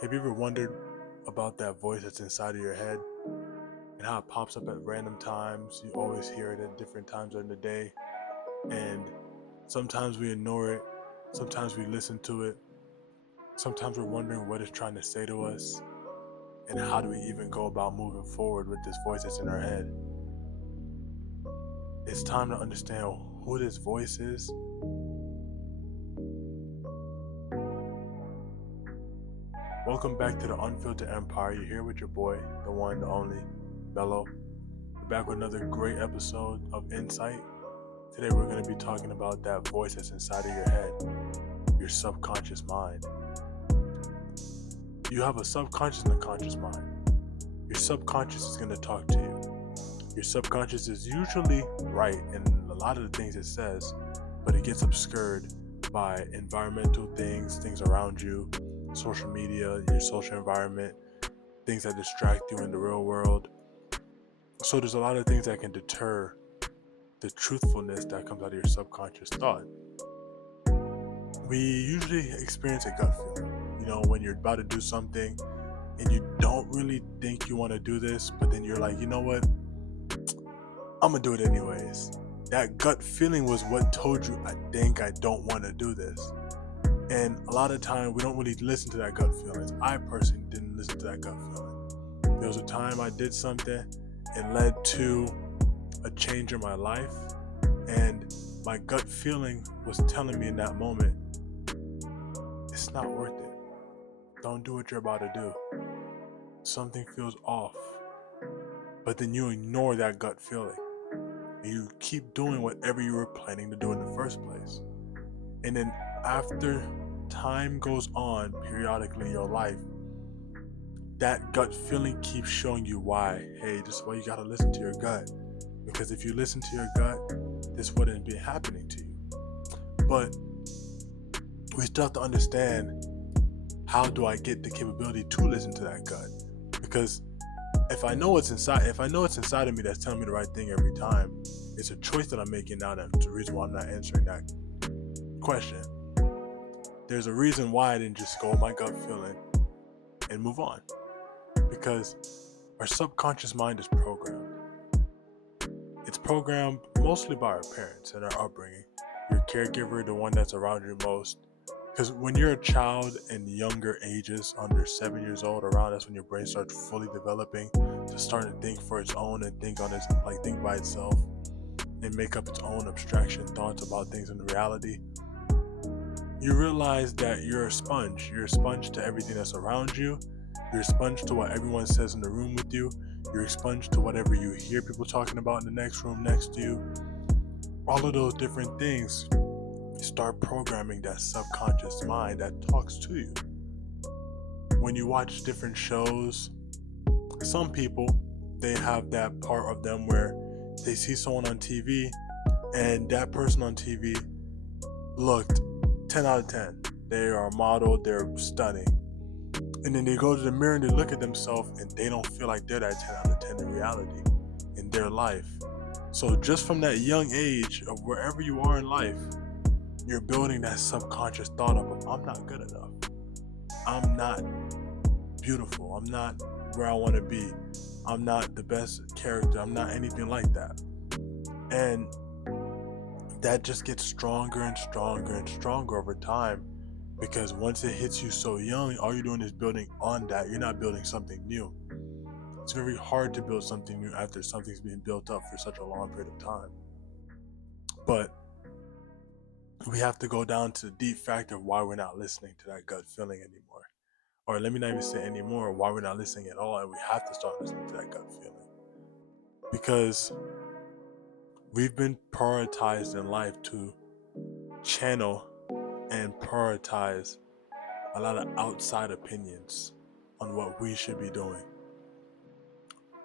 Have you ever wondered about that voice that's inside of your head and how it pops up at random times? You always hear it at different times during the day, and sometimes we ignore it, sometimes we listen to it, sometimes we're wondering what it's trying to say to us, and how do we even go about moving forward with this voice that's in our head? It's time to understand who this voice is. Welcome back to the Unfiltered Empire. You're here with your boy, the one, the only, Bello. We're back with another great episode of Insight. Today we're going to be talking about that voice that's inside of your head, your subconscious mind. You have a subconscious and a conscious mind. Your subconscious is going to talk to you. Your subconscious is usually right in a lot of the things it says, but it gets obscured by environmental things around you, social media, your social environment, things that distract you in the real world. So there's a lot of things that can deter the truthfulness that comes out of your subconscious thought. We usually experience a gut feeling. When you're about to do something and you don't really think you want to do this, but then you're like, you know what? I'm going to do it anyways. That gut feeling was what told you, I think I don't want to do this. And a lot of time we don't really listen to that gut feeling. I personally didn't listen to that gut feeling. There was a time I did something and led to a change in my life, and my gut feeling was telling me in that moment, it's not worth it. Don't do what you're about to do. Something feels off. But then you ignore that gut feeling and you keep doing whatever you were planning to do in the first place. And then after time goes on periodically in your life, that gut feeling keeps showing you why. Hey, this is why you gotta listen to your gut. Because if you listen to your gut, this wouldn't be happening to you. But we still have to understand, how do I get the capability to listen to that gut? Because if I know it's inside of me that's telling me the right thing every time, it's a choice that I'm making now. That's the reason why I'm not answering that question. There's a reason why I didn't just go with my gut feeling and move on. Because our subconscious mind is programmed. It's programmed mostly by our parents and our upbringing. Your caregiver, the one that's around you most. Because when you're a child in younger ages, under 7 years old, around, that's when your brain starts fully developing to start to think for its own and think by itself and make up its own abstraction thoughts about things in reality. You realize that you're a sponge. You're a sponge to everything that's around you. You're a sponge to what everyone says in the room with you. You're a sponge to whatever you hear people talking about in the next room next to you. All of those different things start programming that subconscious mind that talks to you. When you watch different shows, some people, they have that part of them where they see someone on TV and that person on TV looked 10 out of 10. They are a model, they're stunning. And then they go to the mirror and they look at themselves and they don't feel like they're that 10 out of 10 in reality, in their life. So just from that young age of wherever you are in life, you're building that subconscious thought of, I'm not good enough. I'm not beautiful. I'm not where I want to be. I'm not the best character. I'm not anything like that. And that just gets stronger and stronger and stronger over time, because once it hits you so young, all you're doing is building on that. You're not building something new. It's very hard to build something new after something's been built up for such a long period of time. But we have to go down to the deep factor of why we're not listening to that gut feeling anymore. Or let me not even say anymore, why we're not listening at all, and we have to start listening to that gut feeling. Because we've been prioritized in life to channel and prioritize a lot of outside opinions on what we should be doing.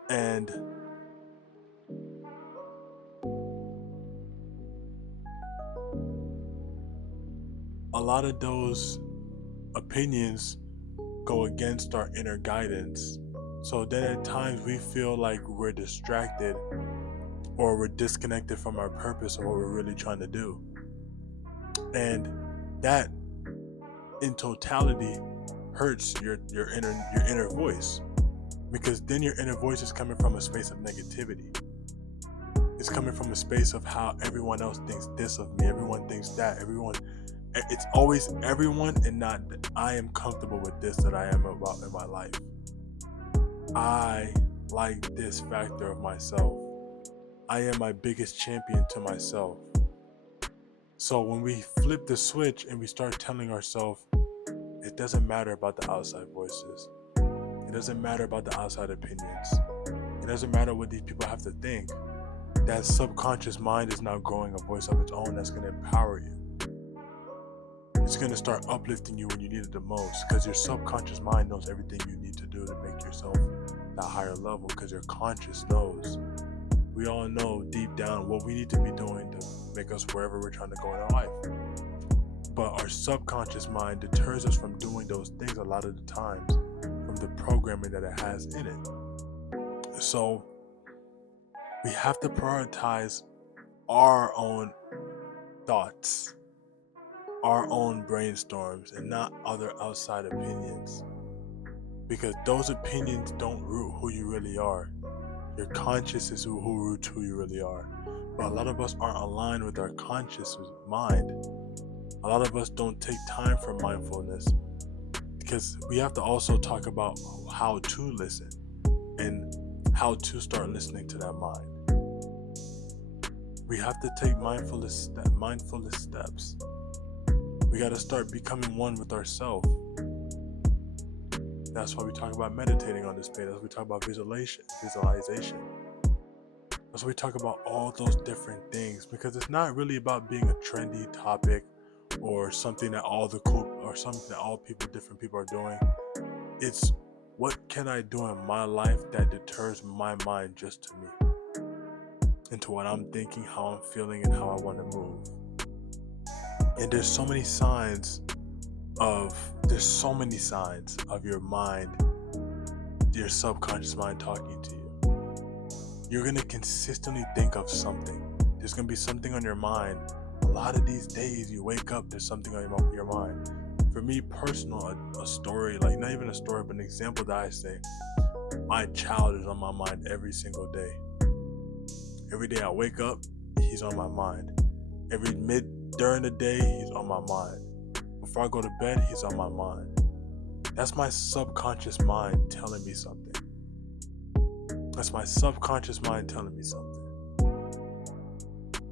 And a lot of those opinions go against our inner guidance. So then at times we feel like we're distracted or we're disconnected from our purpose or what we're really trying to do. And that in totality hurts your inner voice, because then your inner voice is coming from a space of negativity. It's coming from a space of how everyone else thinks this of me, everyone thinks that, it's always everyone and not that I am comfortable with this that I am about in my life. I like this factor of myself. I am my biggest champion to myself. So when we flip the switch and we start telling ourselves, it doesn't matter about the outside voices. It doesn't matter about the outside opinions. It doesn't matter what these people have to think. That subconscious mind is now growing a voice of its own that's going to empower you. It's going to start uplifting you when you need it the most, because your subconscious mind knows everything you need to do to make yourself that higher level, because your conscious knows. We all know deep down what we need to be doing to make us wherever we're trying to go in our life. But our subconscious mind deters us from doing those things a lot of the times from the programming that it has in it. So we have to prioritize our own thoughts, our own brainstorms, and not other outside opinions. Because those opinions don't root who you really are. Your conscious is who roots who you really are. But a lot of us aren't aligned with our conscious mind. A lot of us don't take time for mindfulness, because we have to also talk about how to listen and how to start listening to that mind. We have to take mindfulness steps. We got to start becoming one with ourselves. That's why we talk about meditating on this page. That's why we talk about visualization. That's why we talk about all those different things, because it's not really about being a trendy topic or something that different people are doing. It's what can I do in my life that deters my mind just to me, into what I'm thinking, how I'm feeling, and how I want to move. And there's so many signs of your mind, your subconscious mind talking to you. You're going to consistently think of something. There's going to be something on your mind. A lot of these days you wake up, there's something on your mind. For me personal, a story, like not even a story, but an example that I say, my child is on my mind every single day. Every day I wake up, he's on my mind. During the day, he's on my mind. Before I go to bed, he's on my mind. That's my subconscious mind telling me something. That's my subconscious mind telling me something.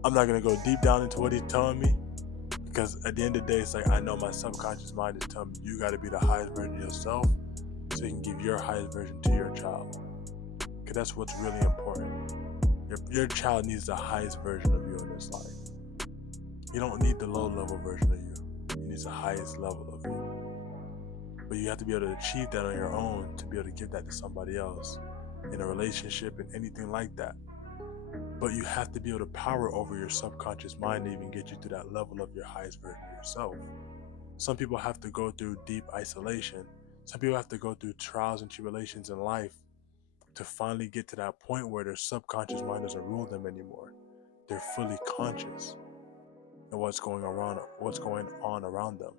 I'm not going to go deep down into what he's telling me, because at the end of the day, it's like I know my subconscious mind is telling me you got to be the highest version of yourself so you can give your highest version to your child. Because that's what's really important. Your child needs the highest version of you in this life. You don't need the low-level version of you. He needs the highest level of you. But you have to be able to achieve that on your own to be able to give that to somebody else in a relationship and anything like that. But you have to be able to power over your subconscious mind to even get you to that level of your highest version of yourself. Some people have to go through deep isolation. Some people have to go through trials and tribulations in life to finally get to that point where their subconscious mind doesn't rule them anymore. They're fully conscious of what's going on around them.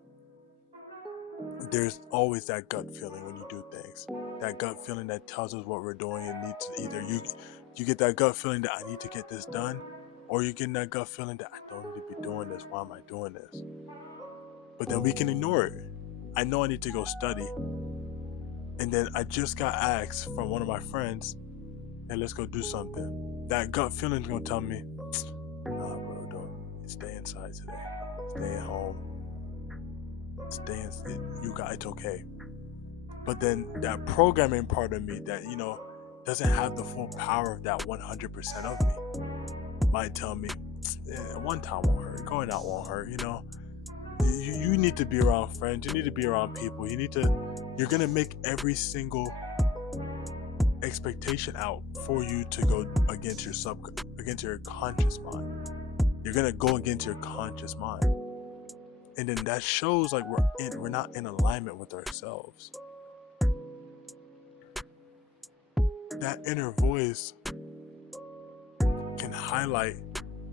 There's always that gut feeling when you do things. That gut feeling that tells us what we're doing, and needs to either you get that gut feeling that I need to get this done, or you're getting that gut feeling that I don't need to be doing this. Why am I doing this? But then we can ignore it. I know I need to go study. And then I just got asked from one of my friends, hey, let's go do something. That gut feeling's gonna tell me, nah, bro, don't stay inside today. Stay at home. It's okay. But then that programming part of me that, doesn't have the full power of that 100% of me might tell me, one time won't hurt. Going out won't hurt, You need to be around friends. You need to be around people. You're going to make every single expectation out for you to go against your conscious mind. You're going to go against your conscious mind. And then that shows like we're not in alignment with ourselves. That inner voice can highlight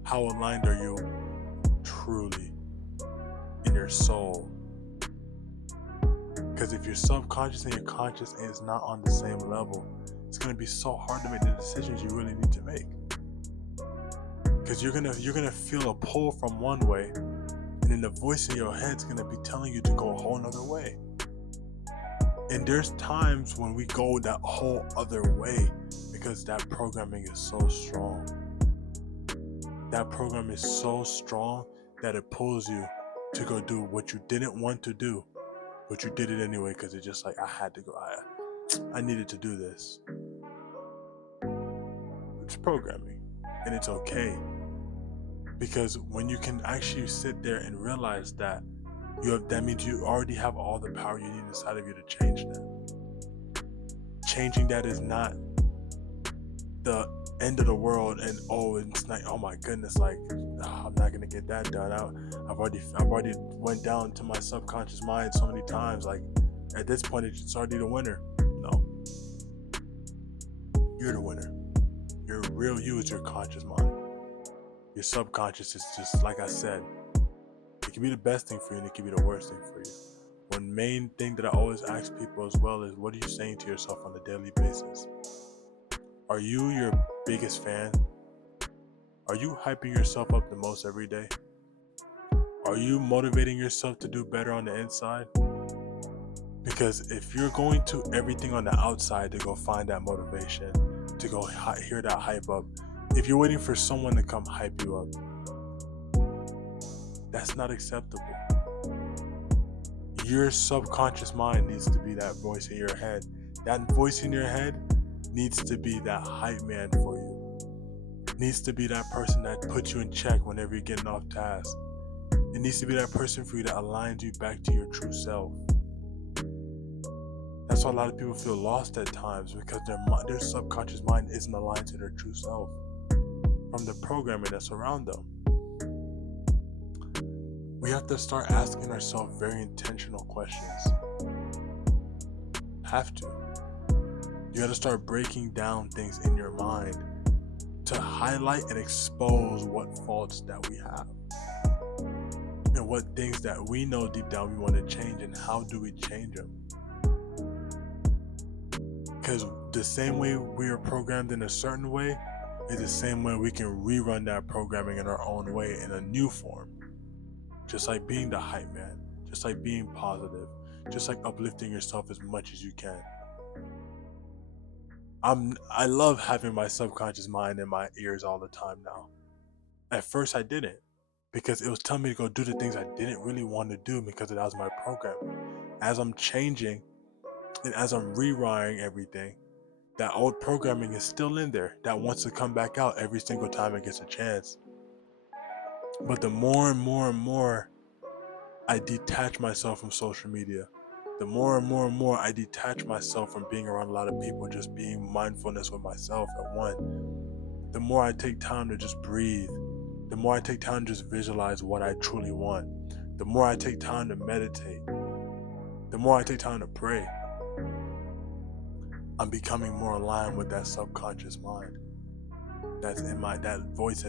how aligned are you truly in your soul. Because if your subconscious and your conscious is not on the same level, it's going to be so hard to make the decisions you really need to make. Because you're gonna feel a pull from one way, and then the voice in your head's gonna be telling you to go a whole nother way. And there's times when we go that whole other way because that programming is so strong. That program is so strong that it pulls you to go do what you didn't want to do, but you did it anyway because it's just like, I had to go. I needed to do this. It's programming, and it's okay. Because when you can actually sit there and realize that that means you already have all the power you need inside of you to change that. Changing that is not the end of the world, and it's not, oh my goodness, like, I'm not gonna get that done. I've already went down to my subconscious mind so many times. Like, at this point, it's already the winner. No, you're the winner. Your real you is your conscious mind. Your subconscious is just, like I said, it can be the best thing for you and it can be the worst thing for you. One main thing that I always ask people as well is, what are you saying to yourself on a daily basis? Are you your biggest fan? Are you hyping yourself up the most every day? Are you motivating yourself to do better on the inside? Because if you're going to everything on the outside to go find that motivation, to go hear that hype up, if you're waiting for someone to come hype you up, that's not acceptable. Your subconscious mind needs to be that voice in your head. That voice in your head needs to be that hype man for you. It needs to be that person that puts you in check whenever you're getting off task. It needs to be that person for you that aligns you back to your true self. That's why a lot of people feel lost at times, because their subconscious mind isn't aligned to their true self from the programming that's around them. We have to start asking ourselves very intentional questions. Have to. You got to start breaking down things in your mind to highlight and expose what faults that we have and what things that we know deep down we want to change, and how do we change them. Because the same way we are programmed in a certain way is the same way we can rerun that programming in our own way in a new form. Just like being the hype man, just like being positive, just like uplifting yourself as much as you can. I love having my subconscious mind in my ears all the time now. At first I didn't, because it was telling me to go do the things I didn't really want to do because that was my programming. As I'm changing and as I'm rewiring everything, that old programming is still in there that wants to come back out every single time it gets a chance. But the more and more and more I detach myself from social media, the more and more I detach myself from being around a lot of people, just being mindfulness with myself at one, the more I take time to just breathe, the more I take time to just visualize what I truly want, the more I take time to meditate, the more I take time to pray, I'm becoming more aligned with that subconscious mind that's in that voice